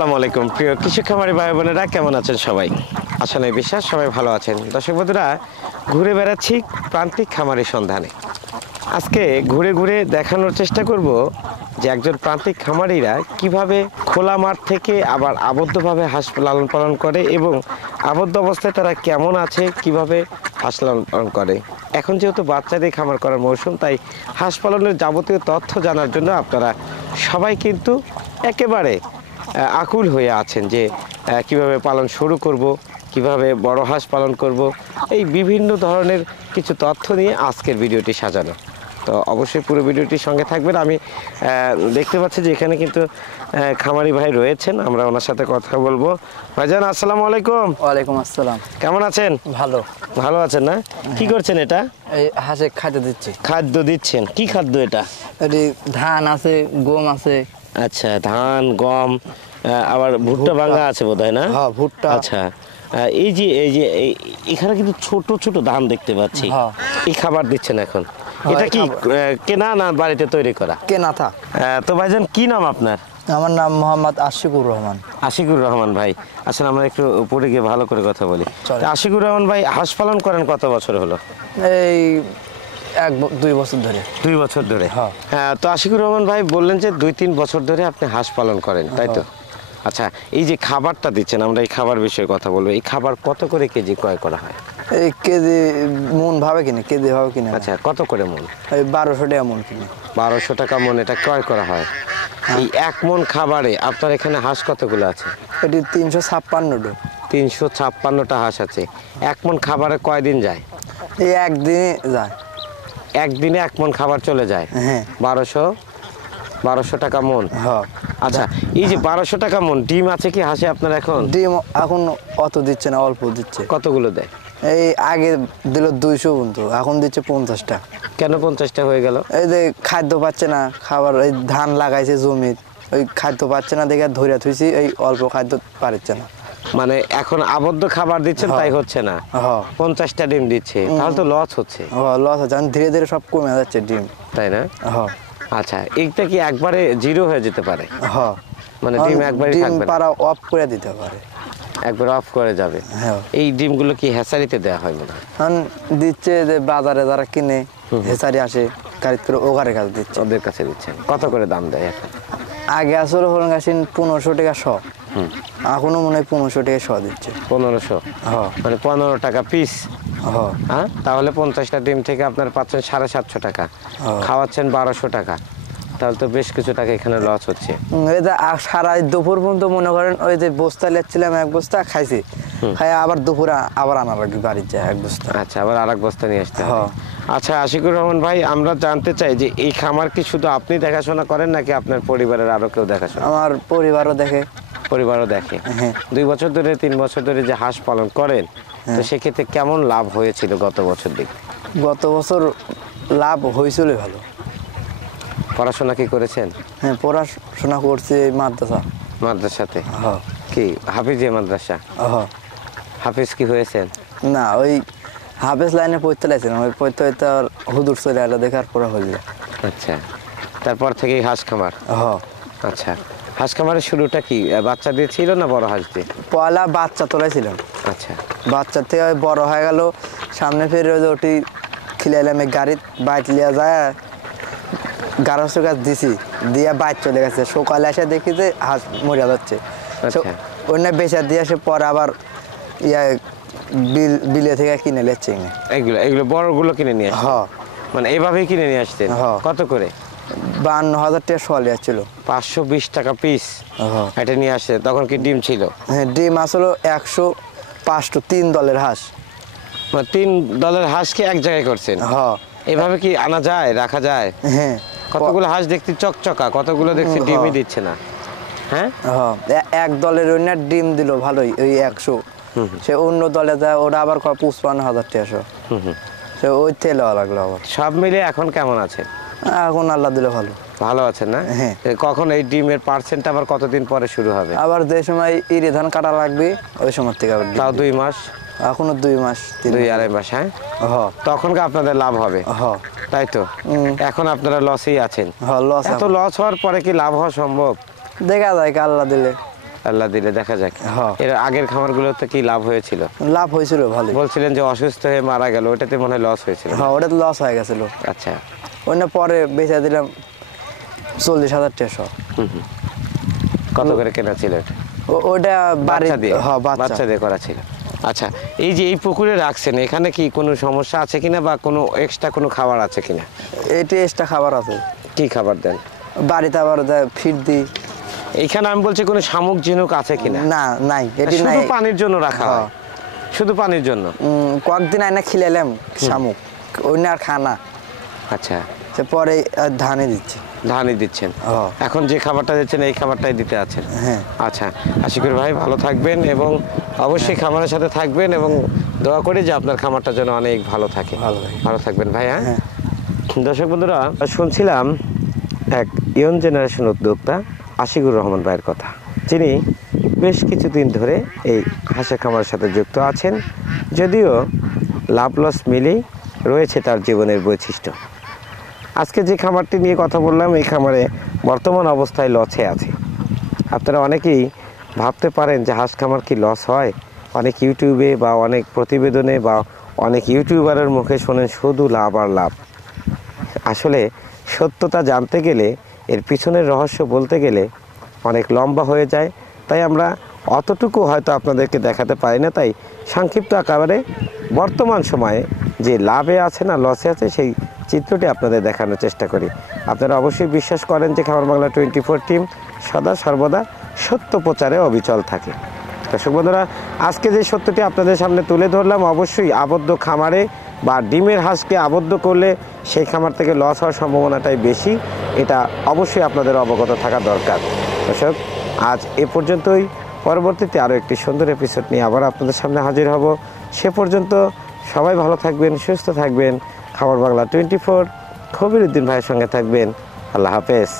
আসসালামু আলাইকুম প্রিয় কৃষক খামারি ভাই বোনেরা, কেমন আছেন সবাই? আশা নেই বিশ্বাস সবাই ভালো আছেন। দর্শক বন্ধুরা, ঘুরে বেড়াচ্ছি প্রান্তিক খামারের সন্ধানে। আজকে ঘুরে ঘুরে দেখানোর চেষ্টা করব যে একজন প্রান্তিক খামারিরা কিভাবে খোলা মাঠ থেকে আবার আবদ্ধভাবে হাঁস লালন পালন করে এবং আবদ্ধ অবস্থায় তারা কেমন আছে, কিভাবে হাঁস লালন পালন করে। এখন যেহেতু বাচ্চাদের খামার করার মৌসুম, তাই হাঁস পালনের যাবতীয় তথ্য জানার জন্য আপনারা সবাই কিন্তু একেবারে আকুল হয়ে আছেন যে কিভাবে পালন শুরু করব, কিভাবে বড় হাঁস পালন করব, এই বিভিন্ন ধরনের কিছু তথ্য নিয়ে আজকের ভিডিওটি সাজানো। তো অবশ্যই পুরো ভিডিওটির সঙ্গে থাকবেন। আমি দেখতে পাচ্ছি যে এখানে কিন্তু খামারি ভাই রয়েছেন, আমরা ওনার সাথে কথা বলবো। ভাইজান আসসালামু আলাইকুম। ওয়ালাইকুম আসসালাম। কেমন আছেন? ভালো আছেন না? কি করছেন এটা? এই হাঁসে খাদ্য দিচ্ছি। খাদ্য দিচ্ছেন? কি খাদ্য এটা? এটি ধান আছে, গম আছে। আচ্ছা, ধান, গম, আবার ভুট্টা ভাঙা আছে বোধহয় না? হ্যাঁ, ভুট্টা। আচ্ছা, এই যে এখানে কিন্তু ছোট ছোট ধান দেখতে পাচ্ছি। হ্যাঁ। এই খাবার দিচ্ছেন এখন? এটা কি কেনা না বাড়িতে তৈরি করা? কেনা থা। তো ভাইজান, কি নাম আপনার? আমার নাম মোহাম্মদ আশিকুর রহমান। আশিকুর রহমান ভাই, আসলে আমরা একটু উপরে গিয়ে ভালো করে কথা বলি। আশিকুর রহমান ভাই, হাঁস পালন করেন কত বছর হলো? এই 2 বছর ধরে। 2 বছর ধরে? হ্যাঁ। তো আশিকুর রহমান ভাই বললেন যে 2-3 বছর ধরে আপনি হাঁস পালন করেন, তাই তো? আচ্ছা, এই যে খাবারটা দিচ্ছেন, আমরা এই খাবার বিষয়ে কথা বলবো। এই খাবার কত করে কেজি ক্রয় করা হয়? এই কেজি মন ভাবে কিনে, কেজি ভাবে কিনে। আচ্ছা, কত করে মন? এই 1200 টাকা মন কিনে। 1200 টাকা মন এটা ক্রয় করা হয়। এই 1 মন খাবারে আপনার এখানে হাঁস কতগুলো আছে? এটি 356টা। 356টা হাঁস আছে। 1 মন খাবারে কয়দিন যায়? এই একদিনে যায়। একদিনে 1 মন খাবার চলে যায়? হ্যাঁ। 1200 টাকা মন। হ্যাঁ। আচ্ছা, এই যে 1200 টাকা মন, ডিম আছে কি হাঁসে আপনার এখন? ডিম এখন অত দিচ্ছে না, অল্প দিচ্ছে। কতগুলো দেয়? এই আগে দিল 200 পর্যন্ত, এখন দিচ্ছে 50টা। কেন 50টা হয়ে গেল? এই যে খাদ্য পাচ্ছে না, খাবার এই ধান লাগাইছে জমির, ওই খাদ্য পাচ্ছে না দেখে ধরে থুইছি, এই অল্প খাদ্য পারছে না। মানে এখন আবদ্ধ খাবার দিচ্ছেন, তাই হচ্ছে না? 50টা ডিম দিচ্ছে, তাহলে তো লস হচ্ছে। লস হচ্ছে, ধীরে ধীরে সব কমে যাচ্ছে ডিম, তাই না? আচ্ছা, এইটা কি একবারে জিরো হয়ে যেতে পারে? মানে ডিম একবারে থাকবে না? পারা অফ করে দিতে পারে, একবার অফ করে যাবে। এই ডিমগুলো কি হ্যাচারিতে দেওয়া হয় মনে হয়? দিচ্ছে যে বাজারে যারা কিনে, হ্যাচারি আসে গাড়িতে করে, ওগারের কাছে দিচ্ছে। ওদের কাছে দিচ্ছেন? কত করে দাম দেয় এখন? আগে আসলে হল গেছেন 1500 টাকা শ, এখনো মনে হয় 1500 টাকা শ দিচ্ছে। 1500? মানে 15 টাকা পিস? হ্যাঁ, তাহলে 50টা ডিম থেকে আপনার পাচ্ছেন 750 টাকা, খাওয়াচ্ছেন 1200 টাকা, তাহলে তো বেশ কিছু টাকা এখানে লস হচ্ছে। সারা দুপুর পর্যন্ত মনে করেন ওই যে বস্তা লেচ্ছিলাম, 1 বস্তা খাইছি, খাই আবার দুপুরে আবার আনা লাগবে বাড়ির যায় 1 বস্তা। আচ্ছা, আবার আরেক বস্তা নিয়ে আসতে হবে। আচ্ছা আশিকুর রহমান ভাই, আমরা জানতে চাই যে এই খামার কি শুধু আপনি দেখাশোনা করেন নাকি আপনার পরিবারের আরো কেউ দেখাশোনা? আমার পরিবারও দেখে। পরিবারও দেখে? 2 বছর ধরে 3 বছর ধরে যে হাঁস পালন করেন, তো সেক্ষেত্রে কেমন লাভ হয়েছিল গত বছর দিকে? গত বছর লাভ হয়েছিল ভালো। পড়াশোনা কি করেছেন? হ্যাঁ, পড়াশোনা করছি মাদ্রাসাতে। কি হাফিজিয়া মাদ্রাসা? হাফিজ কি হয়েছেন? না, ওই হাফেজ লাইনে পড়তে লাগছিলাম, ওই পড়তে পড়তে আর হুজুর চলে এলো, দেখার পরে হইল। আচ্ছা, তারপর থেকেই হাঁস খামার? আচ্ছা, হাঁস খামারের শুরুটা কি বাচ্চা দিয়ে ছিল না বড় হাঁস দিয়ে? পয়লা বাচ্চা তোলাইছিলাম। আচ্ছা, বাচ্চা থেকে বড় হয়ে গেল, সামনে ফিরে ওটি খিলাইলাম, গাড়ির বাইট লিয়া যায়, 1100 গাছ দিছি, দিয়ে বাইট চলে গেছে। সকালে এসে দেখি যে হাঁস মরিয়া যাচ্ছে, অন্য বেচা দিয়ে আসে, পরে আবার বিলে থেকে কিনে লেচ্ছে। এগুলো বড়গুলো কিনে নিয়ে আসছে? মানে এইভাবেই কিনে নিয়ে আসতেন? কত করে? 52,000 টাকা শোয়াল ছিল। 520 টাকা পিস এটা নিয়ে আসছে। তখন কি ডিম ছিল? হ্যাঁ, ডিম আসলে 105টা, 3 দলের হাঁস। মানে 3 দলের হাঁসকে এক জায়গায় করছেন? এভাবে কি আনা যায়, রাখা যায়? হ্যাঁ। কতগুলো হাঁস দেখছি চকচকা, কতগুলো দেখছি ডিমই দিচ্ছে না। হ্যাঁ, এক দলের অন্য ডিম দিল ভালোই, ওই 100। সে অন্য দলে যায়, ওরা আবার 55,000 টাকা, সে ওই তেল লাগলো আবার। সব মিলে এখন কেমন আছে? এখন আল্লাহ দিলে ভালো। ভালো আছেন না? হ্যাঁ। কখন এই ডিমের পার্সেন্ট আবার কতদিন পরে শুরু হবে? আবার যে সময় ইরি ধান কাটা লাগবে, ওই সময় থেকে আবার। তাও 2 মাস? এখনো 2 মাস, 2-2.5 মাস। হ্যাঁ, তখন আপনাদের লাভ হবে, তাই তো? এখন আপনারা লসেই আছেন। লস। এত লস হওয়ার পরে কি লাভ হওয়া সম্ভব? দেখা যায় আল্লাহ দিলে। আল্লাহ দিলে দেখা যাক। হ্যাঁ। এর আগের খামারগুলোতে কি লাভ হয়েছিল? লাভ হয়েছিল ভালো। বলছিলেন যে অসুস্থ হয়ে মারা গেল, ওটাতে মনে হয় লস হয়েছিল। হ্যাঁ, ওটা তো লস হয়ে গেছিল। আচ্ছা, ওইটা পরে বেচে দিলাম 40,000 টাকা। কত করে কেনা ছিল এটা? ওটা বাচ্চা দিয়ে? হ্যাঁ, বাচ্চা দিয়ে করা ছিল। আচ্ছা, এই যে এই পুকুরে রাখছেন, এখানে কি কোনো সমস্যা আছে কিনা বা কোনো এক্সট্রা কোনো খাবার আছে কিনা? এটি এক্সট্রা খাবার আছে। কি খাবার দেন? বাড়িতে আবার ফিড দিই। এইখানে আমি বলছি কোনো শামুক ঝিনুক আছে কিনা? না, নাই, এটি নাই। শুধু পানির জন্য রাখা হয়? হ্যাঁ। শুধু পানির জন্য? কয়েকদিন আইনা খিলাইলাম শামুক, অন্য আর খানা। আচ্ছা, পরে ধানে দিচ্ছি। ধানই দিচ্ছেন? হ্যাঁ। এখন যে খাবারটা দিচ্ছেন এই খাবারটাই দিতে আছেন? হ্যাঁ। আচ্ছা, আশিকুর ভাই ভালো থাকবেন এবং অবশ্যই খামারের সাথে থাকবেন এবং দোয়া করি যে আপনার খামারটা যেন অনেক ভালো থাকে। ভালো থাকবেন ভাই। হ্যাঁ, দর্শক বন্ধুরা, শুনছিলাম এক ইয়ং জেনারেশন উদ্যোক্তা আশিকুর রহমান ভাইয়ের কথা, যিনি বেশ কিছুদিন ধরে এই হাঁসের খামারের সাথে যুক্ত আছেন, যদিও লাভ লস মিলেই রয়েছে তার জীবনের বৈশিষ্ট্য। আজকে যে খামারটি নিয়ে কথা বললাম, এই খামারে বর্তমান অবস্থায় লসে আছে। আপনারা অনেকেই ভাবতে পারেন যে হাঁস খামার কি লস হয়? অনেক ইউটিউবে বা অনেক প্রতিবেদনে বা অনেক ইউটিউবারের মুখে শোনেন শুধু লাভ আর লাভ। আসলে সত্যতা জানতে গেলে, এর পিছনের রহস্য বলতে গেলে অনেক লম্বা হয়ে যায়। তাই আমরা অতটুকু হয়তো আপনাদেরকে দেখাতে পারি না। তাই সংক্ষিপ্ত আকারে বর্তমান সময়ে যে লাভে আছে না লসে আছে সেই চিত্রটি আপনাদের দেখানোর চেষ্টা করি। আপনারা অবশ্যই বিশ্বাস করেন যে খামার বাংলা 24 টিম সদা সর্বদা সত্য প্রচারে অবিচল থাকে। দর্শক বন্ধুরা, আজকে যে সত্যটি আপনাদের সামনে তুলে ধরলাম, অবশ্যই আবদ্ধ খামারে বা ডিমের হাঁসকে আবদ্ধ করলে সেই খামার থেকে লস হওয়ার সম্ভাবনাটাই বেশি। এটা অবশ্যই আপনাদের অবগত থাকা দরকার। দর্শক, আজ এ পর্যন্তই। পরবর্তীতে আরও একটি সুন্দর এপিসোড নিয়ে আবার আপনাদের সামনে হাজির হব। সে পর্যন্ত সবাই ভালো থাকবেন, সুস্থ থাকবেন। খামার বাংলা 24 খবির উদ্দিন ভাইয়ের সঙ্গে থাকবেন। আল্লাহ হাফেজ।